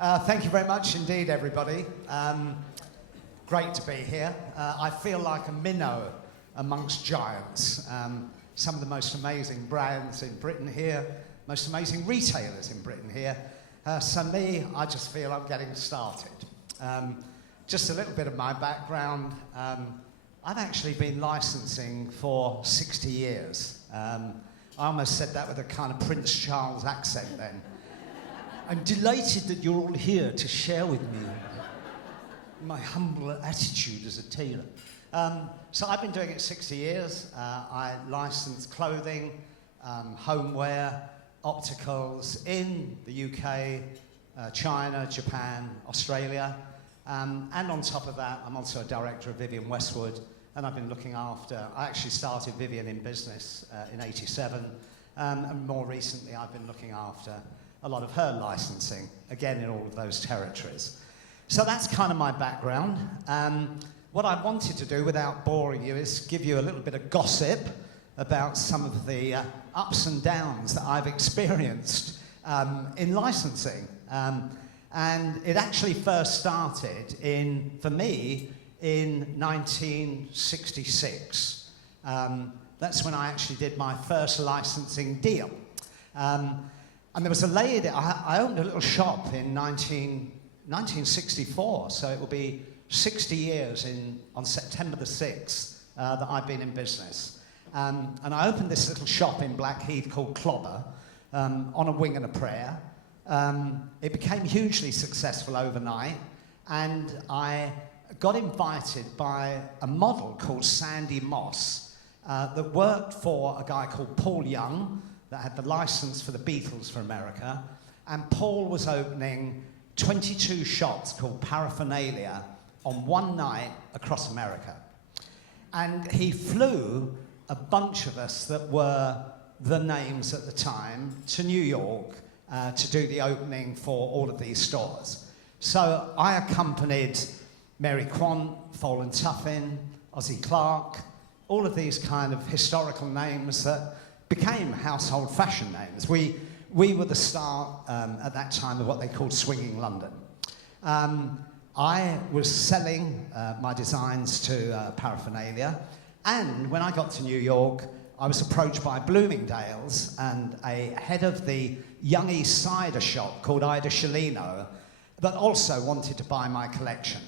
Thank you very much indeed, everybody. Great to be here. I feel like a minnow amongst giants. Some of the most amazing brands in Britain here, most amazing retailers in Britain here. So me, I just feel I'm getting started. Just a little bit of my background. I've actually been licensing for 60 years. I almost said that with a kind of Prince Charles accent then. I'm delighted that you're all here to share with me my humble attitude as a tailor. So I've been doing it 60 years. I license clothing, homeware, opticals in the UK, China, Japan, Australia. And on top of that, I'm also a director of Vivienne Westwood, and I've been looking after, I actually started Vivienne in business in '87, and more recently I've been looking after a lot of her licensing, again in all of those territories. So that's kind of my background. What I wanted to do, without boring you, is give you a little bit of gossip about some of the ups and downs that I've experienced in licensing. And it actually first started for me, in 1966. That's when I actually did my first licensing deal. And there was a lady, I owned a little shop in 1964, so it will be 60 years on September the 6th that I've been in business. And I opened this little shop in Blackheath called Clobber, on a wing and a prayer. It became hugely successful overnight, and I got invited by a model called Sandy Moss that worked for a guy called Paul Young, that had the license for the Beatles for America, and Paul was opening 22 shops called Paraphernalia on one night across America. And he flew a bunch of us that were the names at the time to New York to do the opening for all of these stores. So I accompanied Mary Quant, Folan Tuffin, Ozzie Clark, all of these kind of historical names that became household fashion names. We were the start at that time of what they called swinging London. I was selling my designs to Paraphernalia, and when I got to New York, I was approached by Bloomingdale's and a head of the Young East Cider shop called Ida Shalino that also wanted to buy my collection.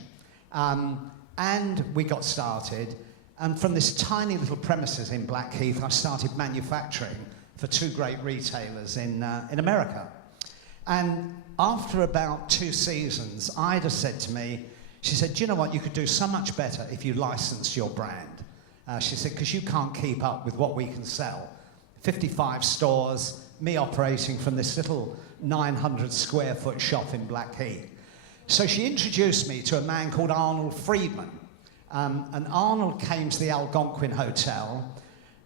And we got started. And from this tiny little premises in Blackheath, I started manufacturing for two great retailers in America. And after about 2 seasons, Ida said to me, she said, "Do you know what, you could do so much better if you licensed your brand." She said, "Because you can't keep up with what we can sell. 55 stores, me operating from this little 900 square foot shop in Blackheath." So she introduced me to a man called Arnold Friedman. And Arnold came to the Algonquin Hotel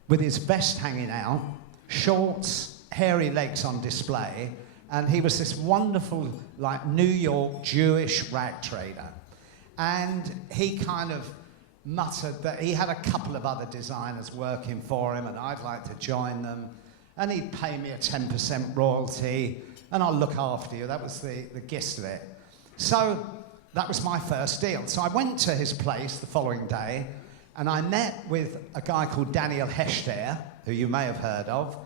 with his vest hanging out, shorts, hairy legs on display, and he was this wonderful, like, New York Jewish rag trader. And he kind of muttered that he had a couple of other designers working for him and I'd like to join them, and he'd pay me a 10% royalty and I'll look after you. That was the gist of it. So that was my first deal. So I went to his place the following day, and I met with a guy called Daniel Hechter, who you may have heard of.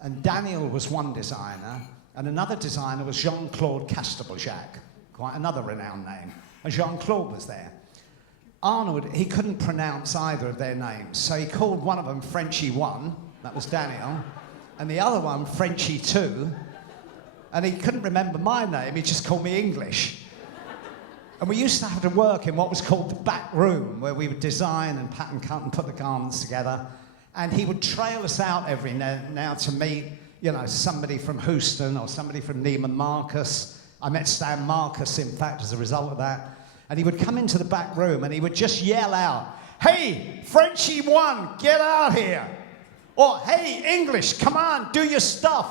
And Daniel was one designer, and another designer was Jean-Claude Castelbajac, quite another renowned name. And Jean-Claude was there. Arnold, he couldn't pronounce either of their names, so he called one of them Frenchie 1, that was Daniel, and the other one Frenchie 2, and he couldn't remember my name, he just called me English. And we used to have to work in what was called the back room, where we would design and pattern cut and put the garments together. And he would trail us out every now to meet, you know, somebody from Houston or somebody from Neiman Marcus. I met Stan Marcus, in fact, as a result of that. And he would come into the back room and he would just yell out, "Hey, Frenchie 1, get out here!" Or, "Hey, English, come on, do your stuff."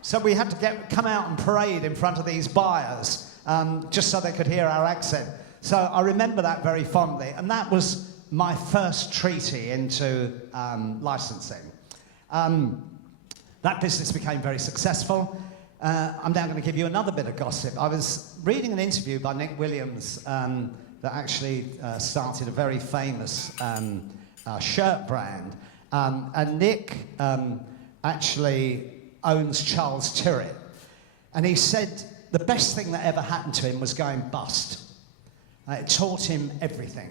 So we had to come out and parade in front of these buyers. Just so they could hear our accent. So I remember that very fondly, and that was my first treaty into licensing. That business became very successful, I'm now going to give you another bit of gossip. I was reading an interview by Nick Williams that actually started a very famous shirt brand. And Nick actually owns Charles Tyrwhitt. And he said the best thing that ever happened to him was going bust. It taught him everything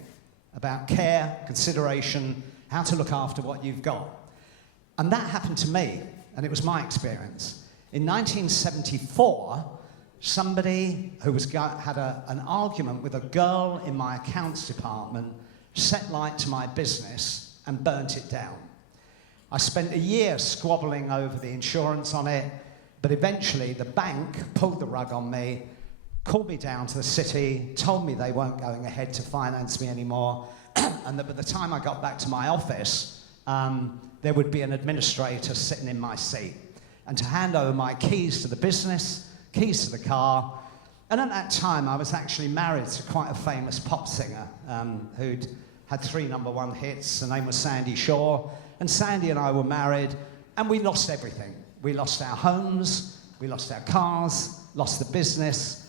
about care, consideration, how to look after what you've got. And that happened to me, and it was my experience. In 1974, somebody who had an argument with a girl in my accounts department set light to my business and burnt it down. I spent a year squabbling over the insurance on it, but eventually the bank pulled the rug on me, called me down to the city, told me they weren't going ahead to finance me anymore, and that by the time I got back to my office, there would be an administrator sitting in my seat, and to hand over my keys to the business, keys to the car. And at that time, I was actually married to quite a famous pop singer who'd had 3 #1 hits. Her name was Sandy Shaw. And Sandy and I were married, and we lost everything. We lost our homes, we lost our cars, lost the business.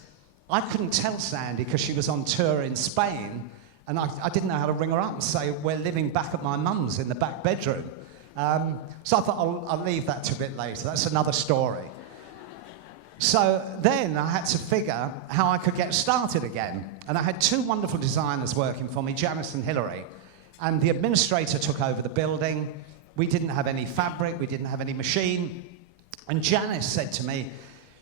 I couldn't tell Sandy because she was on tour in Spain, and I didn't know how to ring her up and say, we're living back at my mum's in the back bedroom. So I thought I'll leave that to a bit later. That's another story. So then I had to figure how I could get started again. And I had 2 wonderful designers working for me, Janice and Hilary. And the administrator took over the building. We didn't have any fabric, we didn't have any machine. And Janice said to me,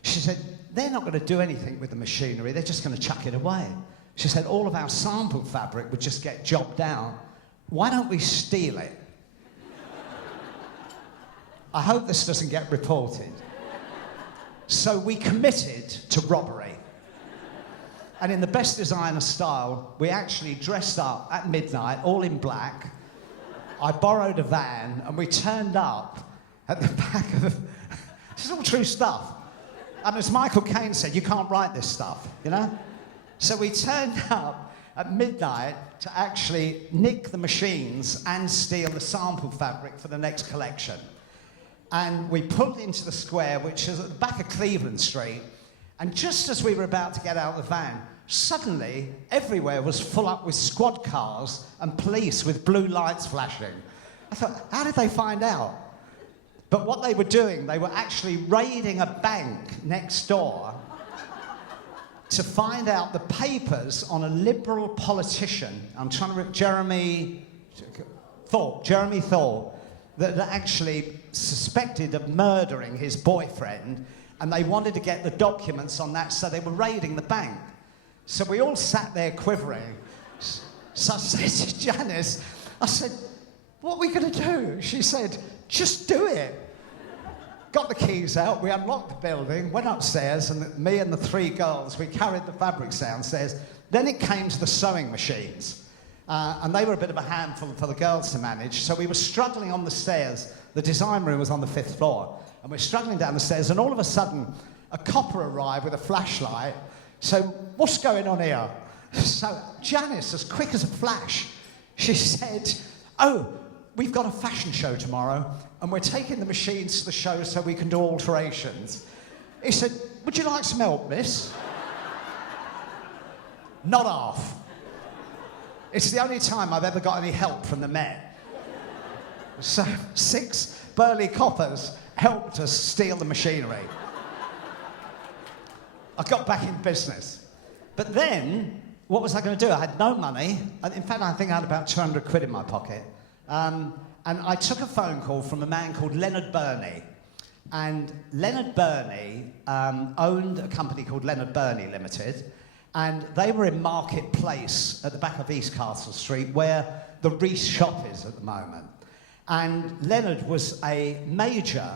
she said, they're not going to do anything with the machinery, they're just going to chuck it away. She said, all of our sample fabric would just get jobbed out. Why don't we steal it? I hope this doesn't get reported. So we committed to robbery. And in the best designer style, we actually dressed up at midnight, all in black. I borrowed a van, and we turned up at the back of... This is all true stuff. And as Michael Caine said, you can't write this stuff, you know? So we turned up at midnight to actually nick the machines and steal the sample fabric for the next collection. And we pulled into the square, which is at the back of Cleveland Street, and just as we were about to get out of the van, suddenly everywhere was full up with squad cars and police with blue lights flashing. I thought, how did they find out? But what they were doing, they were actually raiding a bank next door to find out the papers on a Liberal politician, I'm trying to remember, Jeremy Thorpe, that actually suspected of murdering his boyfriend, and they wanted to get the documents on that, so they were raiding the bank. So we all sat there quivering. So I said to Janice, I said, what are we going to do? She said, just do it. Got the keys out, we unlocked the building, went upstairs, and me and the 3 girls, we carried the fabrics downstairs. Then it came to the sewing machines. And they were a bit of a handful for the girls to manage, so we were struggling on the stairs. The design room was on the 5th floor, and we're struggling down the stairs, and all of a sudden, a copper arrived with a flashlight. So, what's going on here? So, Janice, as quick as a flash, she said, oh, we've got a fashion show tomorrow, and we're taking the machines to the show so we can do alterations. He said, would you like some help, miss? Not half. It's the only time I've ever got any help from the Met. So 6 burly coppers helped us steal the machinery. I got back in business. But then, what was I going to do? I had no money. In fact, I think I had about 200 quid in my pocket. And I took a phone call from a man called Leonard Burney. And Leonard Burney owned a company called Leonard Burney Limited. And they were in Market Place at the back of East Castle Street, where the Reese shop is at the moment. And Leonard was a major,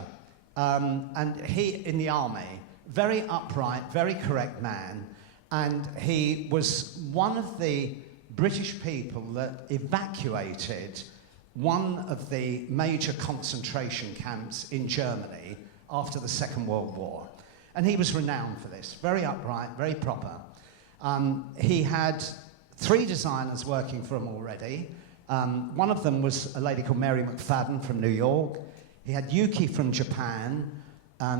and he in the army, very upright, very correct man, and he was one of the British people that evacuated one of the major concentration camps in Germany after the Second World War. And he was renowned for this, very upright, very proper. He had 3 designers working for him already. One of them was a lady called Mary McFadden from New York. He had Yuki from Japan,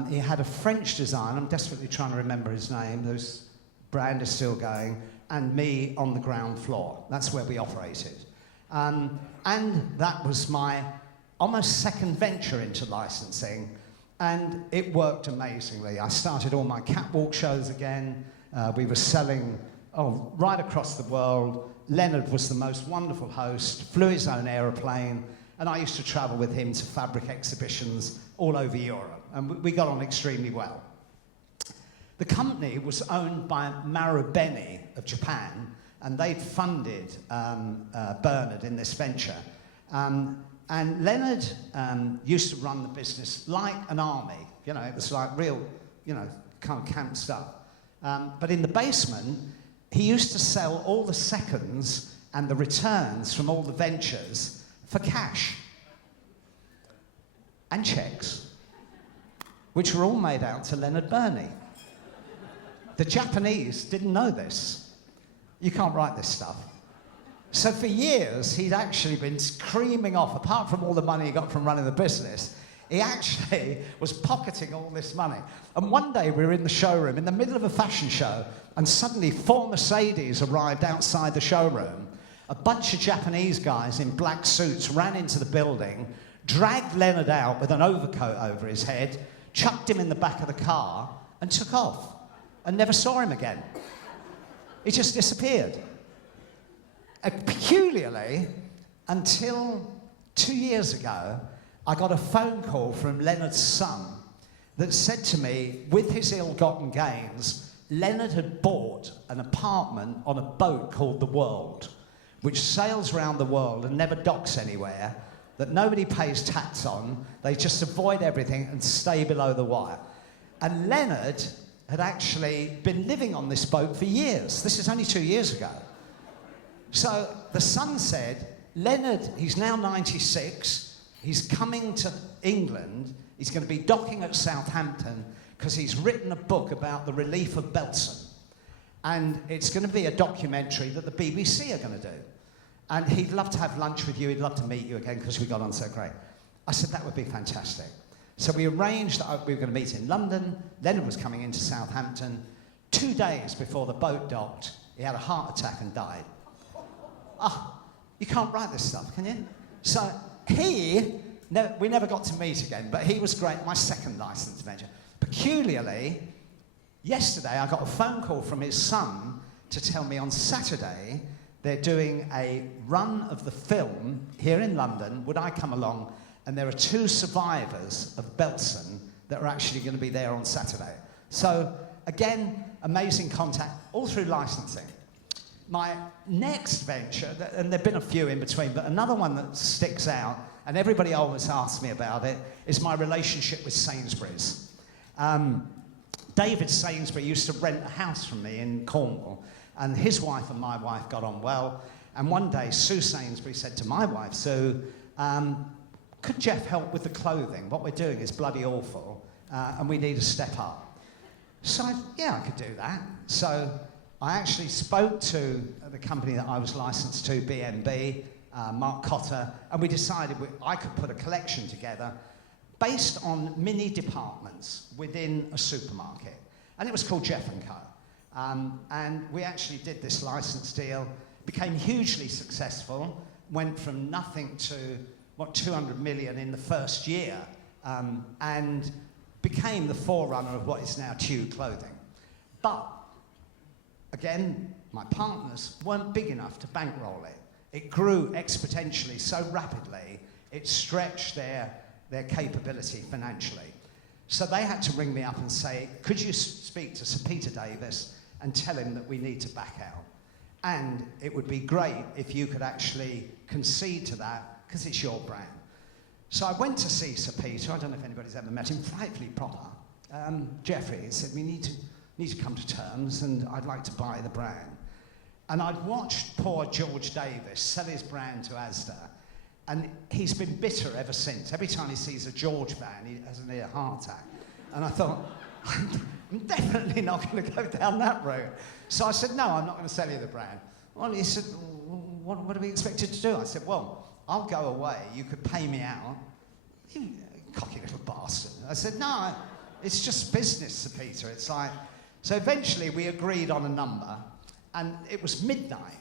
He had a French design. I'm desperately trying to remember his name. Those brand is still going. And me on the ground floor. That's where we operated. And that was my almost second venture into licensing. And it worked amazingly. I started all my catwalk shows again. We were selling right across the world. Leonard was the most wonderful host, flew his own aeroplane, and I used to travel with him to fabric exhibitions all over Europe. And we got on extremely well. The company was owned by Marubeni of Japan, and they'd funded Bernard in this venture. And Leonard used to run the business like an army. You know, it was like real, kind of camp stuff. But in the basement, he used to sell all the seconds and the returns from all the ventures for cash and checks, which were all made out to Leonard Bernay. The Japanese didn't know this. You can't write this stuff. So for years, he'd actually been screaming off, apart from all the money he got from running the business, he actually was pocketing all this money. And one day we were in the showroom, in the middle of a fashion show, and suddenly 4 Mercedes arrived outside the showroom. A bunch of Japanese guys in black suits ran into the building, dragged Leonard out with an overcoat over his head, chucked him in the back of the car, and took off, and never saw him again. He just disappeared. Peculiarly, until 2 years ago, I got a phone call from Leonard's son that said to me, with his ill-gotten gains, Leonard had bought an apartment on a boat called The World, which sails around the world and never docks anywhere, that nobody pays tax on, they just avoid everything and stay below the wire. And Leonard had actually been living on this boat for years. This is only 2 years ago. So the son said, Leonard, he's now 96, he's coming to England, he's going to be docking at Southampton because he's written a book about the relief of Belsen. And it's going to be a documentary that the BBC are going to do. And he'd love to have lunch with you, he'd love to meet you again because we got on so great. I said, that would be fantastic. So we arranged that we were going to meet in London. Leonard was coming into Southampton. 2 days before the boat docked, he had a heart attack and died. You can't write this stuff, can you? So we never got to meet again, but he was great, my second licensed venture. Peculiarly, yesterday I got a phone call from his son to tell me on Saturday they're doing a run of the film here in London. Would I come along? And there are 2 survivors of Belsen that are actually going to be there on Saturday. So, again, amazing contact, all through licensing. My next venture, and there have been a few in between, but another one that sticks out, and everybody always asks me about it, is my relationship with Sainsbury's. David Sainsbury used to rent a house from me in Cornwall, and his wife and my wife got on well. And one day, Sue Sainsbury said to my wife, Sue, could Jeff help with the clothing? What we're doing is bloody awful, and we need a step up. So, I could do that. So I actually spoke to the company that I was licensed to, B&B, Mark Cotter, and we decided I could put a collection together based on mini departments within a supermarket. And it was called Jeff & Co. And we actually did this license deal, became hugely successful, went from nothing to, 200 million in the first year, and became the forerunner of what is now Tue Clothing. But, again, my partners weren't big enough to bankroll it. It grew exponentially so rapidly, it stretched their capability financially. So they had to ring me up and say, could you speak to Sir Peter Davis and tell him that we need to back out? And it would be great if you could actually concede to that, because it's your brand. So I went to see Sir Peter. I don't know if anybody's ever met him, frightfully proper. Jeffrey, he said, we need to come to terms, and I'd like to buy the brand. And I'd watched poor George Davis sell his brand to Asda, and he's been bitter ever since. Every time he sees a George van, he has a near heart attack. And I thought, I'm definitely not going to go down that route. So I said, no, I'm not going to sell you the brand. Well, he said, what are we expected to do? I said, well, I'll go away. You could pay me out. You cocky little bastard. I said, no, It's just business, Sir Peter. It's like, so eventually we agreed on a number, and it was midnight,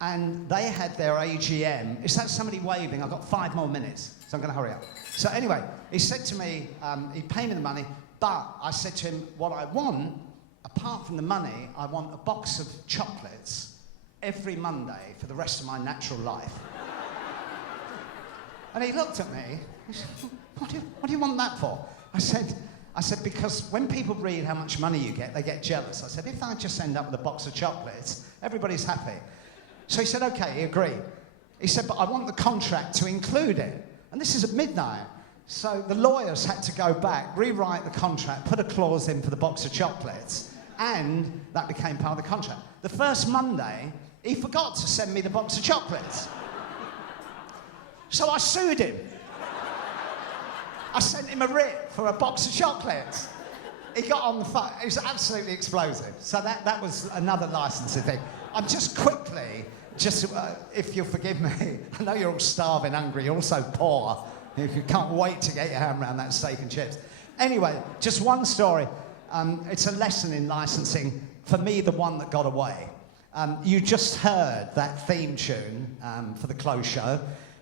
and they had their AGM. Is that somebody waving? I've got 5 more minutes, so I'm going to hurry up. So anyway, he said to me, he'd pay me the money, but I said to him, what I want, apart from the money, I want a box of chocolates every Monday for the rest of my natural life. And he looked at me, he said, what do you want that for? I said, because when people read how much money you get, they get jealous. I said, if I just end up with a box of chocolates, everybody's happy. So he said, okay, he agreed. He said, but I want the contract to include it. And this is at midnight. So the lawyers had to go back, rewrite the contract, put a clause in for the box of chocolates, and that became part of the contract. The first Monday, he forgot to send me the box of chocolates. So I sued him. I sent him a writ for a box of chocolates. He got on the phone. It was absolutely explosive. So that was another licensing thing. I'm just quickly, if you'll forgive me, I know you're all starving, hungry, you're all so poor. You can't wait to get your hand around that steak and chips. Anyway, just one story. It's a lesson in licensing. For me, the one that got away. You just heard that theme tune for the Close Show,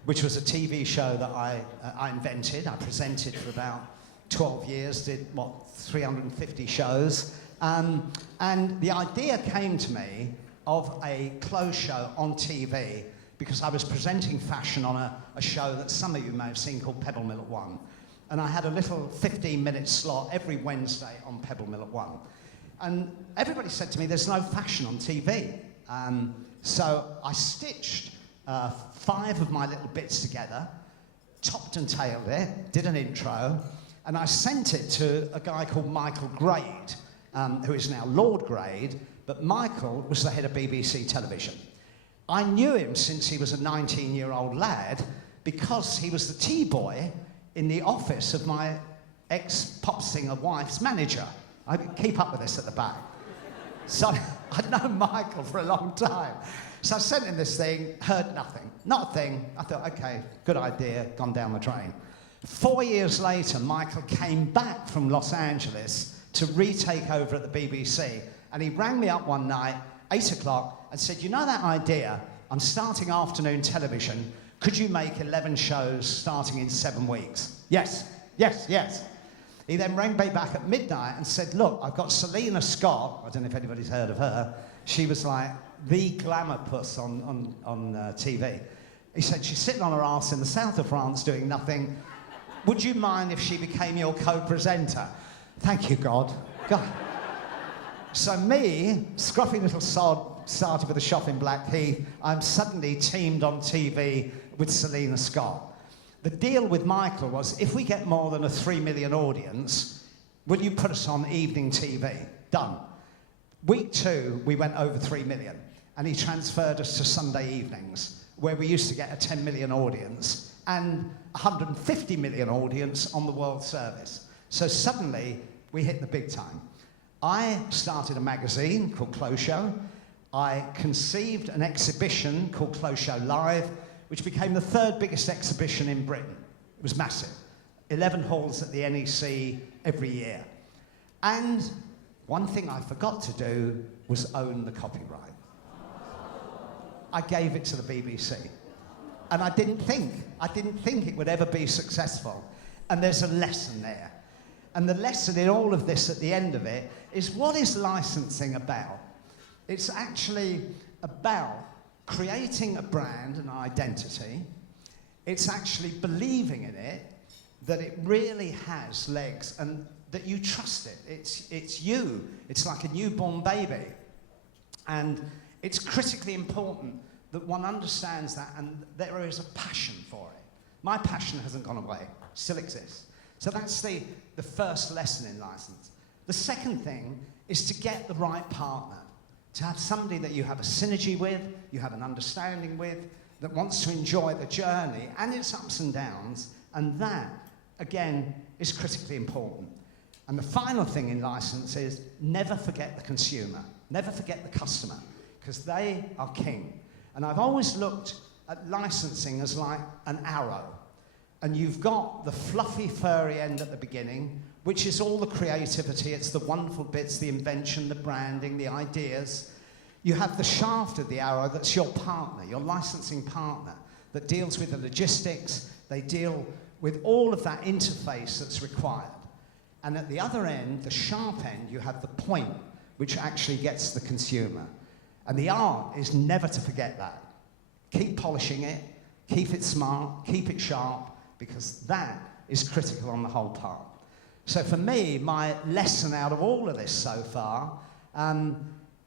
which was a TV show that I invented. I presented for about 12 years, did, 350 shows. And the idea came to me of a clothes show on TV because I was presenting fashion on a show that some of you may have seen called Pebble Mill at 1. And I had a little 15-minute slot every Wednesday on Pebble Mill at 1. And everybody said to me, there's no fashion on TV. So I stitched 5 of my little bits together, topped and tailed it, did an intro, and I sent it to a guy called Michael Grade, who is now Lord Grade, but Michael was the head of BBC Television. I knew him since he was a 19-year-old lad because he was the tea boy in the office of my ex-pop singer wife's manager. I keep up with this at the back. So I'd known Michael for a long time. So I sent him this thing, heard nothing. Not a thing. I thought, okay, good idea, gone down the drain. 4 years later, Michael came back from Los Angeles to retake over at the BBC, and he rang me up one night, 8 o'clock, and said, you know that idea? I'm starting afternoon television. Could you make 11 shows starting in 7 weeks? Yes, yes, yes. He then rang me back at midnight and said, look, I've got Selena Scott. I don't know if anybody's heard of her. She was like the glamour puss on TV. He said, she's sitting on her arse in the south of France doing nothing. Would you mind if she became your co-presenter? Thank you, God. God. So me, scruffy little sod, started with a shop in Blackheath. I'm suddenly teamed on TV with Selena Scott. The deal with Michael was, if we get more than a 3 million audience, will you put us on evening TV? Done. Week 2, we went over 3 million, and he transferred us to Sunday evenings, where we used to get a 10 million audience and 150 million audience on the World Service. So suddenly, we hit the big time. I started a magazine called Close Show. I conceived an exhibition called Close Show Live, which became the 3rd biggest exhibition in Britain. It was massive. 11 halls at the NEC every year. And one thing I forgot to do was own the copyright. I gave it to the BBC. And I didn't think it would ever be successful. And there's a lesson there. And the lesson in all of this at the end of it is, what is licensing about? It's actually about creating a brand and identity. It's actually believing in it, that it really has legs and that you trust it. It's you. It's like a newborn baby. And it's critically important that one understands that and there is a passion for it. My passion hasn't gone away, still exists. So that's the first lesson in license. The second thing is to get the right partner, to have somebody that you have a synergy with, you have an understanding with, that wants to enjoy the journey and its ups and downs, and that, again, is critically important. And the final thing in license is never forget the consumer, never forget the customer, because they are king. And I've always looked at licensing as like an arrow. And you've got the fluffy, furry end at the beginning, which is all the creativity, it's the wonderful bits, the invention, the branding, the ideas. You have the shaft of the arrow that's your partner, your licensing partner, that deals with the logistics, they deal with all of that interface that's required. And at the other end, the sharp end, you have the point, which actually gets the consumer. And the art is never to forget that. Keep polishing it, keep it smart, keep it sharp, because that is critical on the whole part. So for me, my lesson out of all of this so far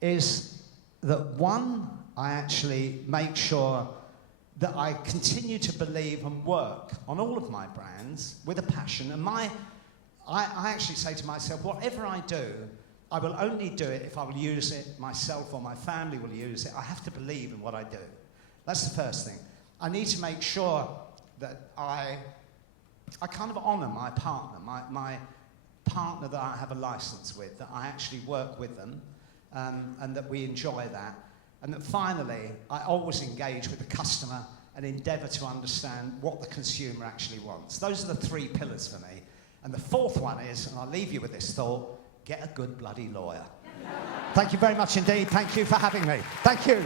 is that one, I actually make sure that I continue to believe and work on all of my brands with a passion. And I actually say to myself, whatever I do, I will only do it if I will use it myself or my family will use it. I have to believe in what I do. That's the first thing. I need to make sure that I kind of honour my partner, my partner that I have a license with, that I actually work with them, and that we enjoy that. And that finally, I always engage with the customer and endeavour to understand what the consumer actually wants. Those are the three pillars for me. And the fourth one is, and I'll leave you with this thought, get a good bloody lawyer. Thank you very much indeed. Thank you for having me. Thank you.